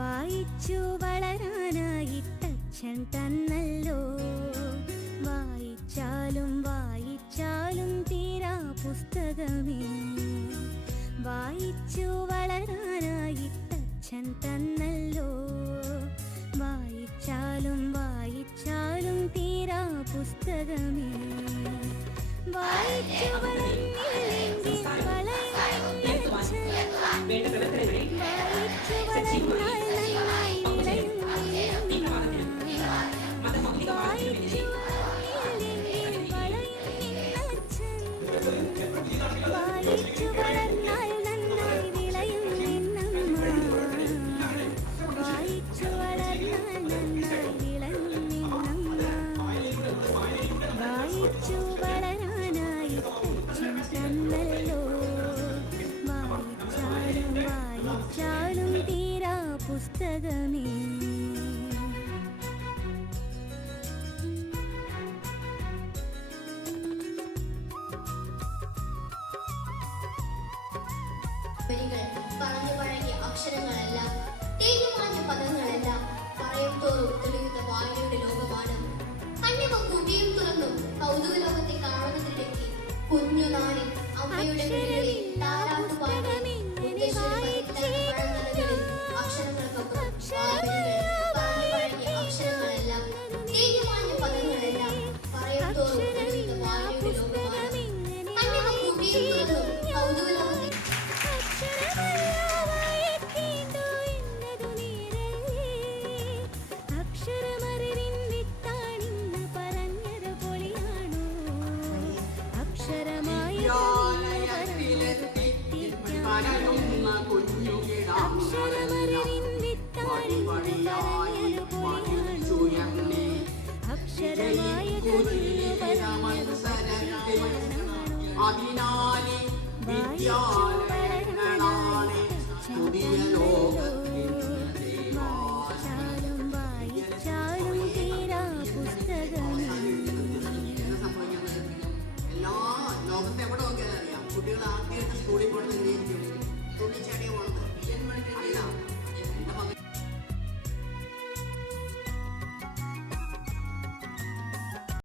വായിച്ചു വളരാനായിട്ടച്ഛൻ തന്നല്ലോ. വായിച്ചാലും വായിച്ചാലും തീരാ പുസ്തകമേ. വായിച്ചു വളരാനായിട്ടച്ഛൻ തന്നല്ലോ. വായിച്ചാലും വായിച്ചാലും തീരാ പുസ്തകമേ. വായിച്ചു വളർന്നില്ലെങ്കിൽ വളയുന്നച്ഛൻ. വായിച്ചു വളർന്നാൽ നന്നായി വിളയും. വായിച്ചു വളർന്നില്ലെങ്കിൽ വളയുന്നച്ഛൻ. വായിച്ചു വളർന്നാൽ നന്നായി വിളയും നിന്നമ്മ. വായിച്ചു വളർന്നാൽ നന്നായി വിളയും നിന്നമ്മ. വായിച്ചു വളരാനായി അച്ഛൻ തന്നല്ലോ. വായിച്ചാലും വായിച്ചാലും തീരാ പുസ്തകമേ. പറഞ്ഞു പഴകിയ അക്ഷരങ്ങളല്ല, തേഞ്ഞുമാഞ്ഞ പദങ്ങളല്ല, പറയും തോറും തെളിയുന്ന വായനയുടെ ലോകമാണ്. കണ്ണിമ കുവിയും തുറന്നും കൗതുക ലോകത്തെ കാണുന്നതിനിടയ്ക്ക് കുഞ്ഞുനാളിൽ അമ്മയുടെ അക്ഷരങ്ങൾക്കൊപ്പം പറഞ്ഞു പഴകിയ അക്ഷരങ്ങളല്ല, തേഞ്ഞുമാഞ്ഞ പദങ്ങളല്ല, പറയും തോറും തെളിയുന്ന വായനയുടെ ലോകമാണ്. കണ്ണിമ കുവിയും തുറന്നും കൗതുക ലോകത്തെ അക്ഷരമറിവിൻ വിത്താണിന്ന് പറഞ്ഞത് പൊളിയാണോ? അക്ഷരമായ അക്ഷരമറിവിൻ വിത്താണിന്ന് പറഞ്ഞത് പൊളിയാണോ? അക്ഷരമായത് വായിച്ചാലും വായിച്ചാലും തീരാ പുസ്തകമേ. എല്ലാ ലോകത്തെ എവിടെ നോക്കിയാലും അറിയാം, കുട്ടികൾ ആദ്യമായിട്ട് സ്കൂളിൽ പോകണമെന്ന് തുള്ളിച്ചാടിയ പോണത് അല്ല.